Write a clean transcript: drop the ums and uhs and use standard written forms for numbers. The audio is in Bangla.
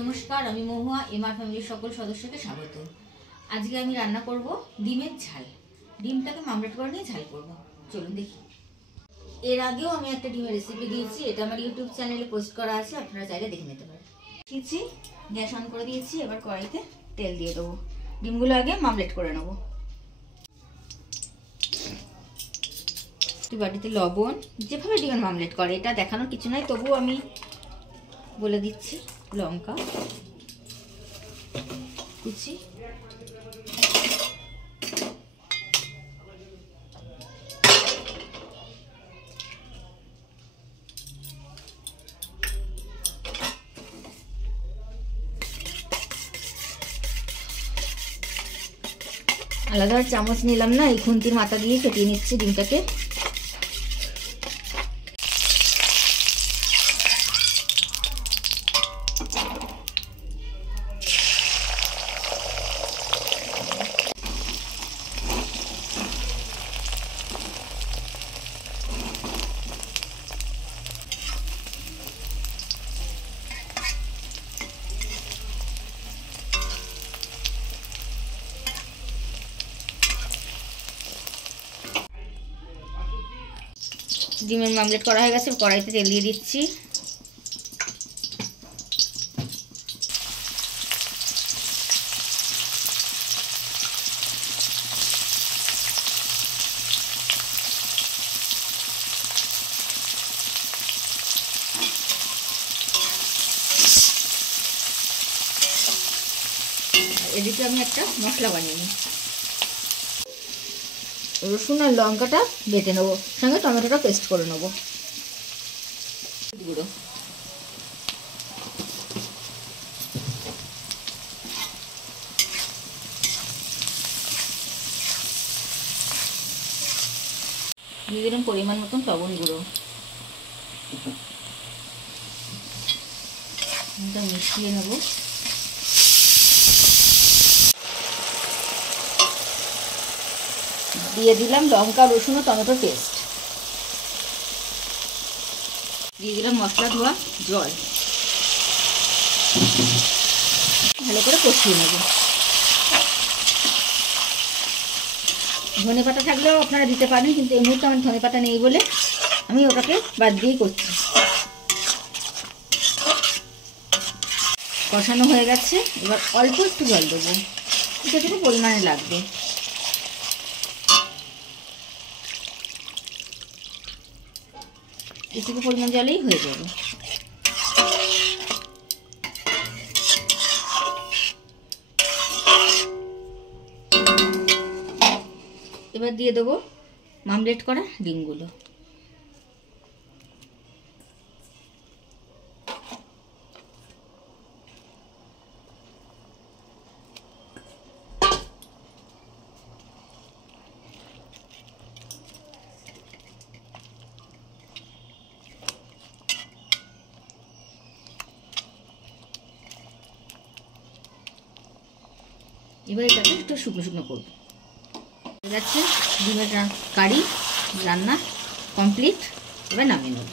नमस्कार আমি মহুয়া এমআর ফ্যামিলির সকল সদস্যকে স্বাগত। আজকে আমি রান্না করব ডিমের ঝাল। ডিমটাকে মামলেট করে নিয়ে ঝাল করব। চলুন দেখি। এর আগেও আমি একটা ডিমের রেসিপি দিয়েছি, এটা আমার ইউটিউব চ্যানেলে পোস্ট করা আছে, আপনারা চাইলে দেখে নিতে পারেন। দিয়েছি, গ্যাস অন করে দিয়েছি, এবার কড়াইতে তেল দিয়ে দেবো। ডিমগুলো আগে মামলেট করে নেব। বাটিতে লবণ, যেভাবে ডিমের মামলেট করে এটা দেখানোর কিছু নাই, তবুও আমি বলে দিচ্ছি। লঙ্কা কুচি, আলাদা চামচ নিলাম না, এই খুন্তির মাথা দিয়ে ফেটিয়ে নিচ্ছি ডিমটাকে। ডিমের মামলেট করা হয়ে গেছে, কড়াইতে তেল দিয়ে দিচ্ছি। এদিকে আমি একটা মশলা বানিয়ে নিই। রসুন আর লঙ্কাটা বেটে নেবো, সঙ্গে টমেটোটা পেস্ট করে নেবো। গুঁড়ো দিয়ে দিলাম পরিমাণ মতন লবণ গুঁড়ো, মিশিয়ে নেবো। দিয়ে দিলাম লঙ্কা, রসুন ও টমেটো পেস্ট, দিয়ে দিলাম মশলা ধোয়া জল, ভালো করে কষিয়ে নেব। ধনে পাতা থাকলেও আপনারা দিতে পারেন, কিন্তু এই মুহূর্তে আমার ধনে পাতা নেই বলে আমি ওটাকে বাদ দিয়েই করছি। কষানো হয়ে গেছে, এবার অল্প একটু জল দেবো, যেটুকু পরিমাণে লাগবে। এটুকু পরিমাণ জলেই হয়ে যাবে। এবার দিয়ে দেবো মামলেট করা ডিমগুলো। এবার এটাকে একটু শুকনো শুকনো করবো। ঠিক আছে, ডিমের কারি রান্না কমপ্লিট, এবার নামিয়ে নেব।